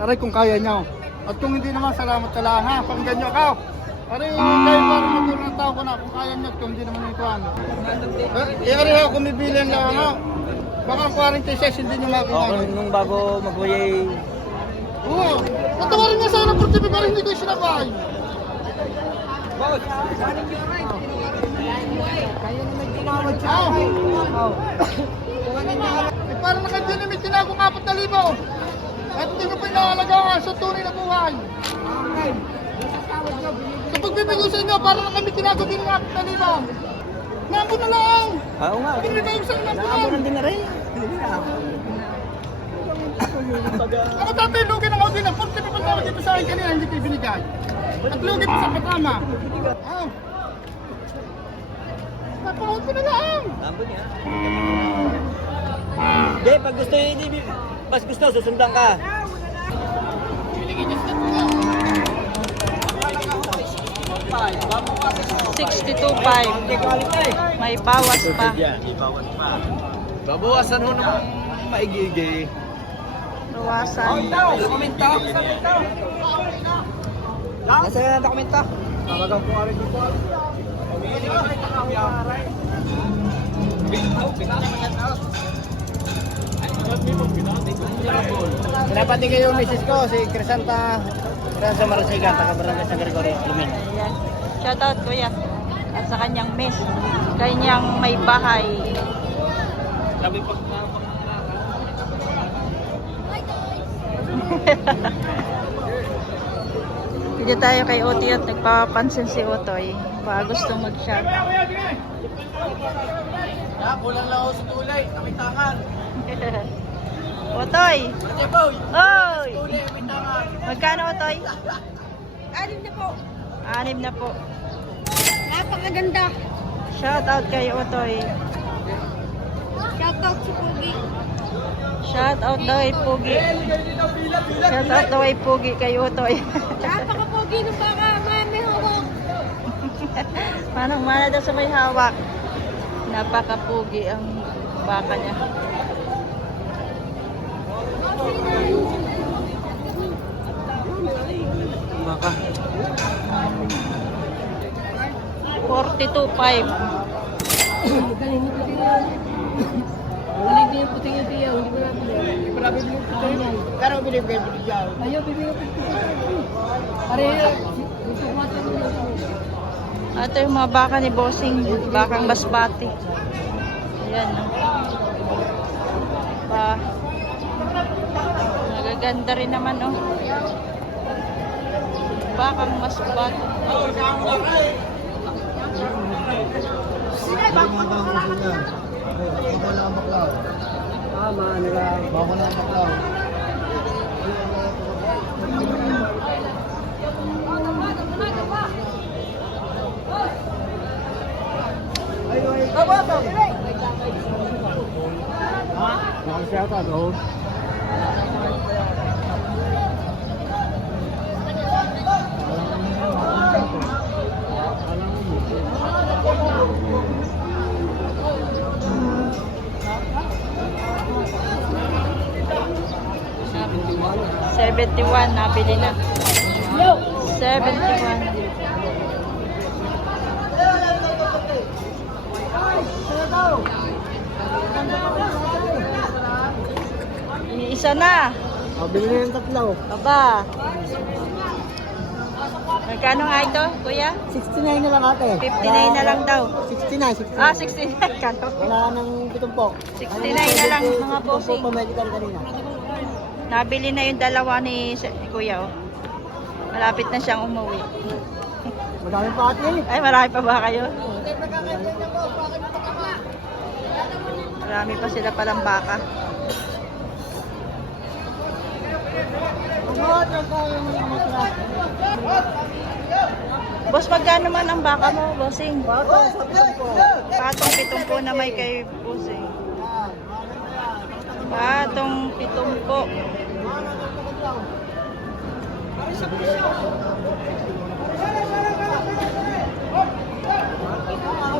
Aray kung kaya nyo. At kung hindi naman, salamat ka lang ha. Pakinggan nyo ako. Aray, kayo para matulong ng tao ko na kung kaya nyo at kung hindi naman ikuhan. Aray ho, kung bibilang lang ako. Baka 46 hindi nyo makuha. Nung bago mag-uwi Oo. Natawarin nga sa'yo ng portipi pero hindi ko sinabay. bakit? Kaya naman tinawad siya. Eh parang nakadinimit tinago ng 4,000. At hindi ko pinahalagaan sa tunay na buhay. Sa pagbibigay sa inyo, parang kami tinago din ng 4,000. Nambun na lang. Oo nga. Pinibigay ko sa inyo. Nakabunan din na rin. Ako dati, lugi ng Audi na 40 pa dito sa akin kanina, hindi ko ibinigay. At lugi pa sa patama. Oh. Napahod ko na lang. Nambun niya. Hindi, pag gusto hindi, pas gusto, susundan ka. 62.5. May bawas pa. Ibawas pa. Babawasan mo naman maigigay. Bawasan. Komenta. Nasa na dokumento? Tamagang po arin dito. Pinapati kayo yung misis ko, si Crisanta Marasigan, taga Barangay San Gregorio, Lumin. Ayan. Shoutout kuya. At sa kanyang miss. Kanyang may bahay. Sabi pa Dito tayo kay Otoy at nagpapansin si Otoy. Baka gustong mag-shot. kulang lang ako sa tulay, kapitangan. Otoy! Kasi boy, Oy! tulay, kapitangan. Magkano Otoy? 6 na po. 6 na po. Napakaganda. Shoutout kay Otoy. Shoutout si Pugi. Shoutout daw ay Pugi. Shoutout daw ay Pugi kay Otoy. Napaka-pugi ng baka. May hawak. Manang-mana daw sa may hawak. Napaka-pugi ang baka niya. Baka. 42.5. Hindi yung puting yung tiyaw. Hindi ko nabili. Marami din yung puti. Karo binibigay mo diyan. Ayaw, bibigyan ko puting. Pareha. Gusto ko matulog. Ito yung mga baka ni Bossing. Bakang basbati. Ayan. Pa. Nagaganda rin naman, oh. Bakang basbati. Tama, nila. Bako na ang baklaw. Nakasiyata doon. $71 nabili na. 71. Isa na. Bili na yung tatlo. Aba. Magkano nga ito, kuya? 69 na lang ate. 59 na lang daw. 69, 69. Ah, 69. Kano? Wala nang 70. 69 na lang, mga bossing. Pamagitan kanina. Nabili na yung dalawa ni kuya, oh. Malapit na siyang umuwi. Madami pa ate. Ay, marami pa ba kayo? Marami pa sila palang baka. Boss, magkano man ang baka mo, bossing? Patong 70 na may kay bossing. Patong 70.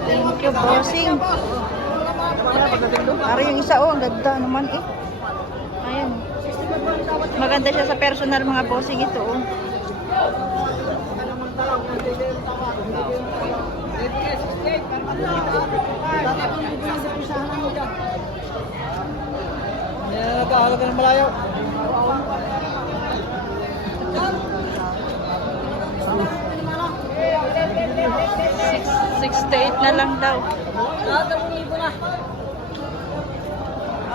Thank you, bossing. Para yung isa, oh, ang ganda naman eh. Ayan. Maganda siya sa personal mga bossing ito. Oh. Nagkahalaga ng malayo. 68 na lang daw.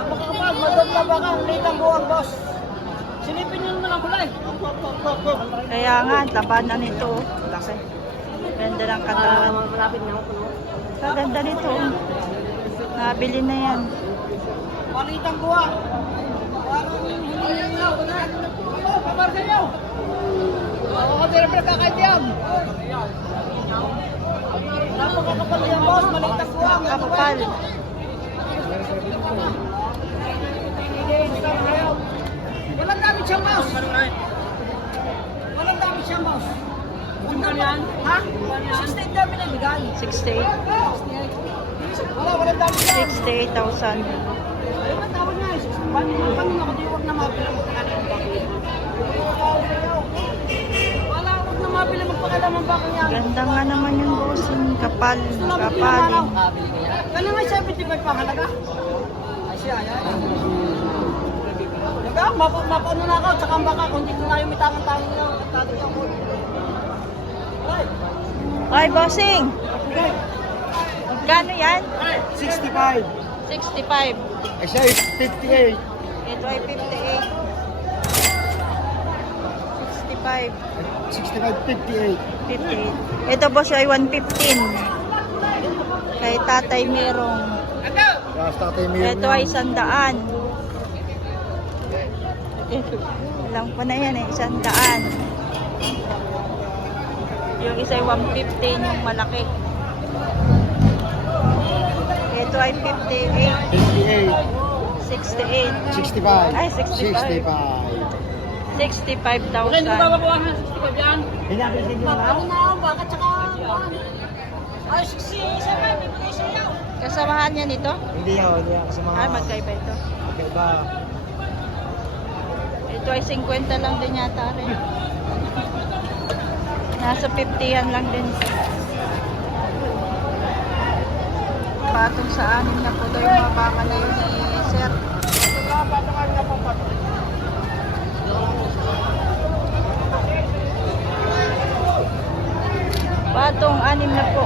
Makakapag, madobla ba ka? Litang buwan, boss. Silipin nyo naman ang kulay. Kaya nga, taba na nito. Laki. Ganda ng katawan. Malapit na ako. Kaganda nito. Nabili na yan. Palitang buwan. Parang hindi nyo. Kabar sa inyo. Ako ka din ang kakaibigan. Napakakapal yan, boss. Malitang buwan. Kapal. Walang damit siyang mouse. Walang damit siyang mouse. Kung yan? Ha? 68 dami na legal. 68. Walang damit siya. 68,000. Ay, matawag nga. Paano ako di huwag na mapila magpakalam bakit? Wala, huwag na mapila magpakalam ang bakit niya. Ganda nga naman yung bossing. Kapal. Kapal. Kanya nga 75 pa halaga? Ay siya, ayan. Diba? Mapano na ako, tsaka ang baka kung hindi ko na yung mitangan-tangan nyo. Tati ako. Ay! Ay, bossing. Magkano yan? 65. 65. Ay siya, 58. Ito ay 58. 65. 65, 58. 58. Ito boss ay 115. Kay tatay merong. Yes, tatay Ito ay 100. Alam ko na yan eh, 100. Yung isa ay 115, yung malaki. Ito ay 58. 58. 68. 65. Ay, 65. 65,000. Hinabi din nyo na? Baka tsaka... Ay, 67, bibigay sa'yo. Kasamahan niya nito? Hindi yan kasi mga... Ay, magkaiba ito. Magkaiba. Ito ay 50 lang din yata rin. Nasa 50-an lang din. Patong sa anim na po daw yung mga baka na yun ni Sir. Patong anim na po.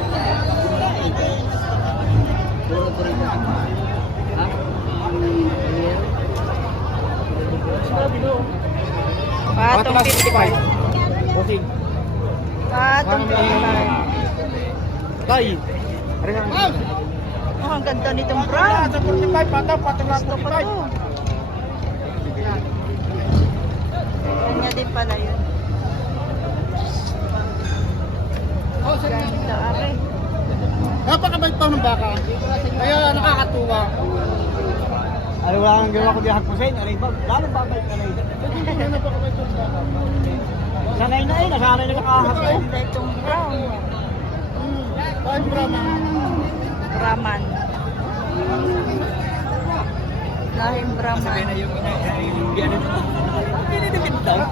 Patong 55. Booking. Patong 55. Tay! Arin ang... Oh, ang ganda nitong brown. Sa 45, patong lang Gusto ko to. Kanya din pala yun. Ganda, are. Napakabait pa ng baka. Kaya nakakatuwa. Ano wala kang ginawa ko di hagpusin? Aray ba? Lalo babalik ka na yun. Napakabait pa ng baka. Sanay na eh, nasanay na nakahapon. Ganda itong brown. Kahit Brahma. Brahman. Lahing Brahman.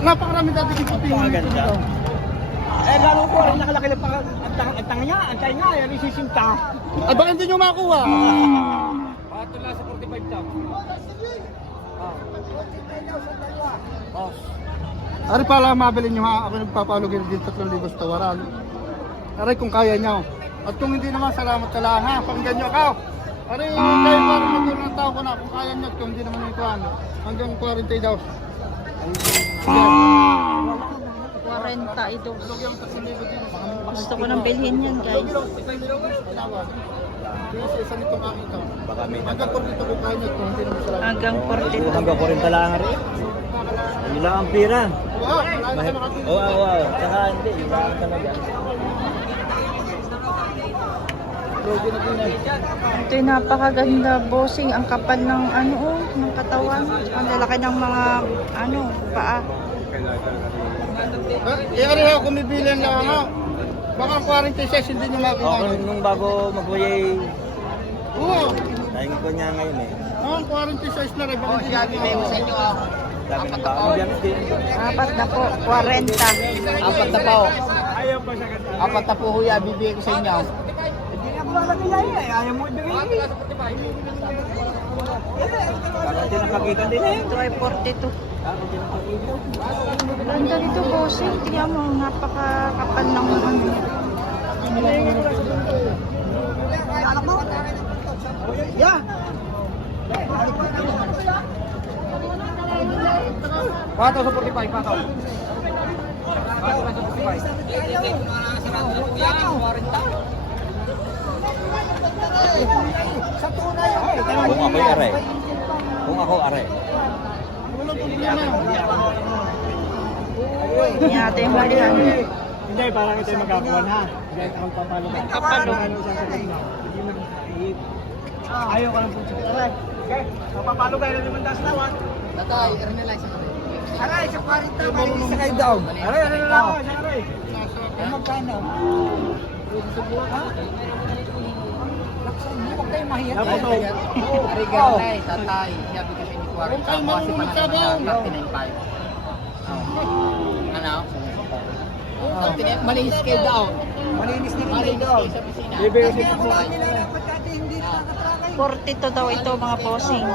Napakarami dati dito. Maganda. Eh, lalo ko rin nakalaki lang ang tanga niya, ang tayo nga, yan isisinta. Ay, baka hindi nyo makuha. Pato lang sa 45 daw. Ari pala mabili nyo ha. Ako nagpapalugin din 3,000 sa tawaran. Aray kung kaya nyo. At kung hindi naman, salamat ka lang ha. Pakinggan nyo ako. Aray, kayo para magulong ng tao ko na kung kaya nyo. At kung hindi naman yung kuhan. Hanggang 40 daw. 40 ito. Gusto ko nang bilhin yan, guys. Isa nitong aking ito. Hanggang 40 ko kaya nyo. Kung hindi naman salamat. Hanggang 40. Hanggang 40 lang rin. Yun lang ang pira. Wow, wala na makatulog. Oo. Saka hindi, yun lang talaga. Ito yung napakaganda, bossing. Ang kapal ng ano, ng katawan. Ang lalaki ng mga, paa. Ari ha, kung bibilan lang ako. Baka 46 hindi nyo makuha. Okay, nung bago mag-uwi, Oo. tayong ko niya ngayon eh. Ang 46 na rin. Baka hindi nyo makuha. Dami ng tao. Apat na po, 40. Apat na po. Apat na po huya, bibigay ko sa inyo. Hindi na ko lalagay yan eh. Ayaw mo ibigay yan. Bakit tinapagkitan din eh? Ito ay 42. Ganda nito, bossing. Tingnan mo, napakakapal ng ano. Alam mo? Yeah. Pato sa 45, pato. Pato sa 45. Sa tunay. Kung ako are. Kung ako are. Wala problema. Hindi natin malihan. Hindi, parang ito yung magkakuha na. Hindi, magpapalo ka. Kapalo. Ayaw ka ng puso. Okay, magpapalo kayo ng 5,000 na, one. Tatay, i-realize ako. Aray, sa 40, malinis sa kayo daw. Aray, aray, aray, aray. Magkano? Huwag kayo mahiyat. Arigal na eh, tatay. Sabi ko sa inyo, Huwag kayong marunong magsabaw. 39.5. Ano? Malinis kayo daw. Malinis din Malinis daw. kayo sa pisina. Bibigyan Kasi ko po ay 42 daw ito, mga bossing.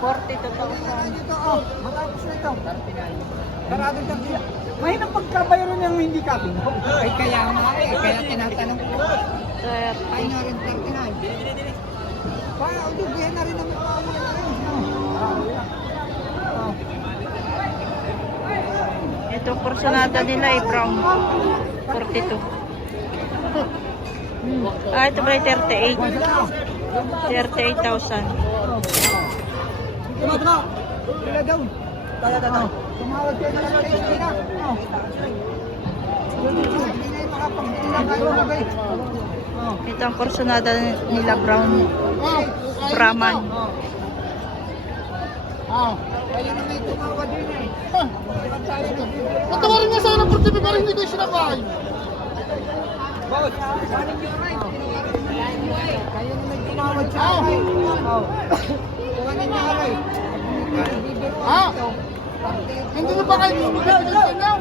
42,000. dito, oh. Matapos na ito. 39. Karadong tagsiya. Mahirap pagkabayaran ng hindi kapin. Ay, kaya nga eh. Kaya tinatanong ko. Ay, na rin 39. Pa, udugihan na rin naman pa. Ito, porsyonada nila ay brown. 42. Ah, ito ba ay 38? 38,000. Tumatro! Wala daw. Tara. Tumawag kayo na lang kayo na. Hindi na yung makapagpila kayo. Okay. Ito ang porsyonada nila brown. Brahman. Kaya na may tumawag din eh. Patawarin niya sana ng 45 para hindi ko sinabay. Boss, sabi niyo right. Kaya na may tumawag sa akin. Kuhanin niya aray. Ha? Hindi niyo ba kayo bibigyan sa inyo?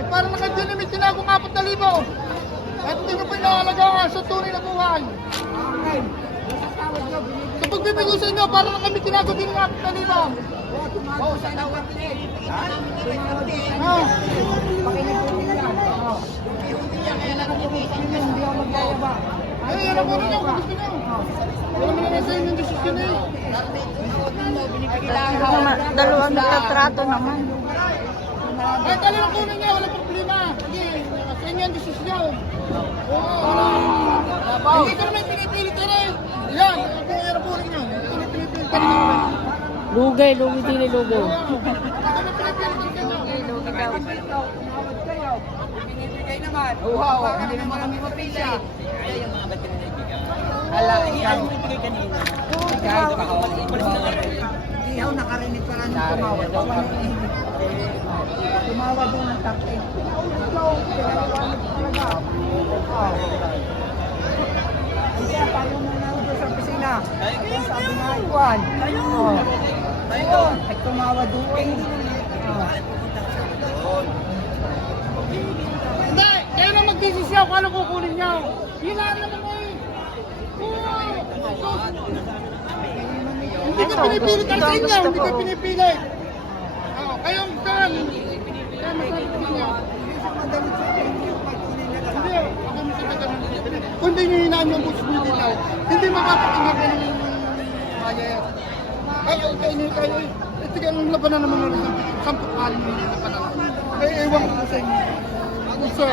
Eh parang nakadyanimit, tinagong 4,000. At hindi ko pa inaalagaan sa tunay na buhay. Okay. Tatawag niyo, binibigyan. Sa pagbibigay sa inyo, parang kami tinago din ng 4,000. Tumawag sa tawag din. Tumawag din. Ha? Pakinig po nila. Hindi ako magbayaba. Eh, yan ang muna niyo kung gusto niyo. Wala mo naman sa inyo yung desisyon eh. Dalawang nagtatrato naman. Eh, talagang kunin niya, walang problema. Sige, sa inyo ang desisyon. Oo. Hindi ko naman pinipilit ka rin. Yan, kung yan ang kunin niyo. Hindi ko naman pinipilit ka rin. Lugay, lugay din eh, lugay. Hindi ko naman pinipilit ka rin. Binibigay naman. Wow, hindi naman kami mapila. Ala, yan. Kahit makawala. Hindi ako nakarinig pa lang tumawag. Tumawag doon ng takte. Kaya paano mo na doon sa opisina? Sabi nga Juan. Ay tumawag doon. Hindi, kayo na magdesisyon kung ano kukunin niyo. Yun lang naman eh. Hindi ko pinipilit ang sa inyo, hindi ko pinipilit. Kayong kan. Kaya masalit niyo. Hindi, ako masasagaran. Kung hindi nyo hinaan yung boots mo dito, hindi makapatingin ka ng mayer. Ay, okay, hindi kayo. Ito ka nung labanan naman ulit ng sampung kaling nyo yung labanan. Ay, ewan ko sa inyo. Gusto.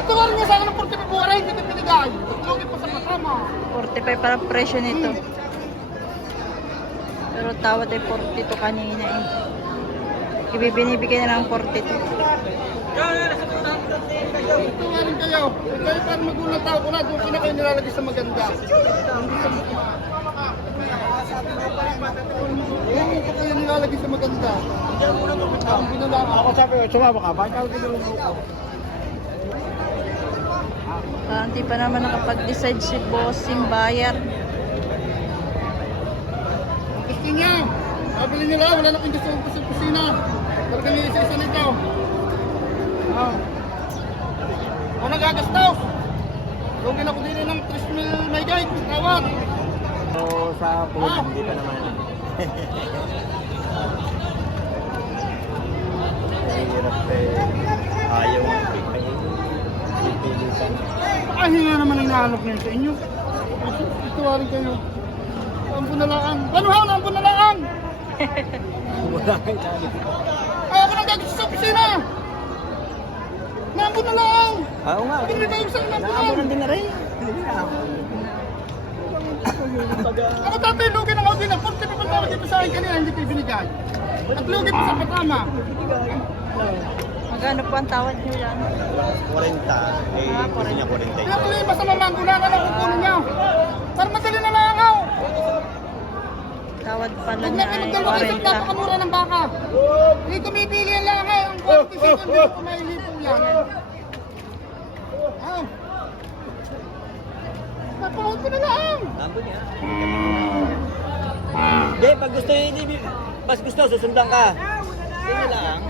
Ito nga rin nga sa akin ng 45 buwan, hindi ko pinigay. Lugit pa sa kasama. 45 para presyo nito. Pero tawad ay 42 kanina eh. Ibibinibigay na lang 42. Ito nga rin kayo. Kayo parang magulang tao ko na, doon ko na kayo nilalagay sa maganda. Hindi sa mukha. Doon ko kayo nilalagay sa maganda. Ang binalaman. Ako sabi ko, sumama ka. Bakit ako ginulong ko? Hindi pa naman nakapag-decide si bossing buyer. Sabili nila, wala na kong gusto sa kusina. Talagang isa-isa nito. Ako nagagastaw. Lugin ako din ng 3,000 may guide. Tawag. So, sa food, hindi pa naman. Hirap ayaw may pipilitan. Ay, nga naman ang nahanap ngayon sa inyo. Ituwarin kayo. Ambon na lang. Ano ha? Ambon na lang. Wala kayo dali. Ay, ako nang gagawin sa opisina. Nambon na lang. Oo nga. Pinili kayo sa nambon Naamo na. din na rin. Ako tatay, lugi ng Audi na 40 pa tawag dito sa akin kanina, hindi ko ibinigay. At lugi pa sa patama. Magkano po ang tawad niyo yan? 40. Gusto niya 40. Kaya tuloy pa sa mamanggulangan ang kukunin niya. Para madali na lang ako. Tawad pala Huwag niya na ay pinagdalawa kayo sa napakamura ng baka. Hindi kumibili yan lang ngayon. Ang 40 seconds, hindi ko mailipong yan. Napahod ko na lang. Naamo niya. Hindi, pag gusto hindi. Pas gusto, susundan ka. Sige lang.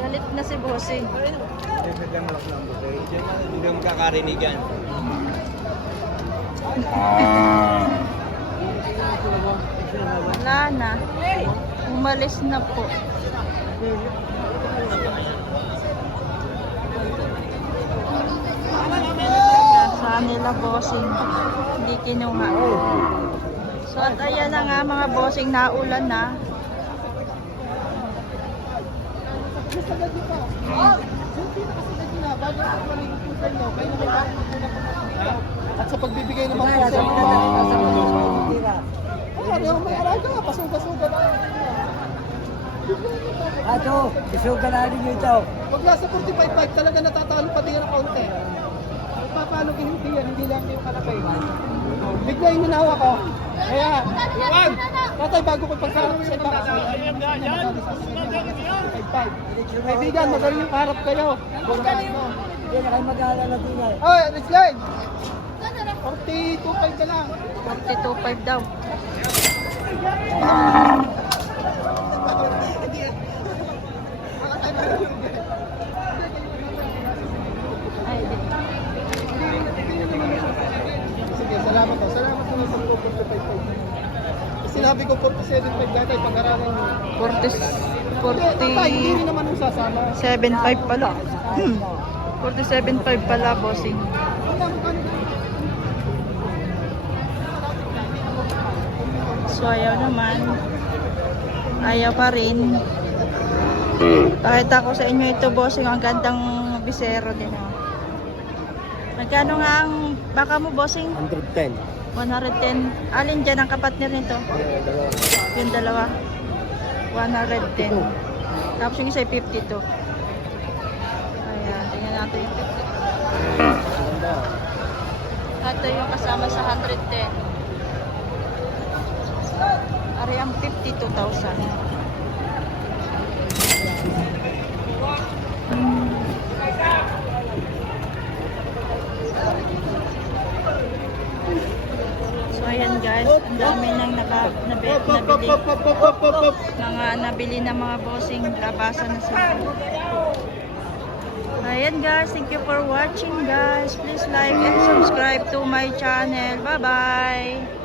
Galit na si Bossing. Hindi mo kakarinigan. Wala na. Umalis na po. Saan nila Bossing? Hindi kinuha. So at ayan na nga mga Bossing, naulan na. At sa pagbibigay ng mga puso, ano may araga, pasuga-suga lang. Ato, isuga na rin ito. Pag nasa 45.5 talaga natatalo pa din ang kaunti. Papalo hindi yan, hindi lang yung kalakay. Biglayin niyo na ako. Kaya, wag! Tatay, bago ko pagkarap sa iba. Kaibigan, magaling yung harap kayo. Hindi na kayo mag-aalala din eh. Oh, next line! 42.5 ka lang. 42.5 daw. Ay, Sige, salamat po. Salamat po sa 45.5. Sinabi ko 47.5 dati, pag-aralan nyo. 40, Hindi rin naman yung sasama. 47.5 pala. 47.5 pala, Bossing. So ayaw naman. Ayaw pa rin. Pakita ko sa inyo ito, Bossing. Ang gandang bisero din. Oh. Magkano nga ang baka mo, Bossing? 110. 110. Alin dyan ang kapatner nito? Yung dalawa. 110. Tapos yung isa ay 52. Ayan, tingnan natin yung 52. Ito yung kasama sa 110. Ari ang 52,000. So ayan guys, ang dami nang nabili. Mga nabili na mga Bossing, labasan na sila. Ayan guys, thank you for watching guys. Please like and subscribe to my channel. Bye bye.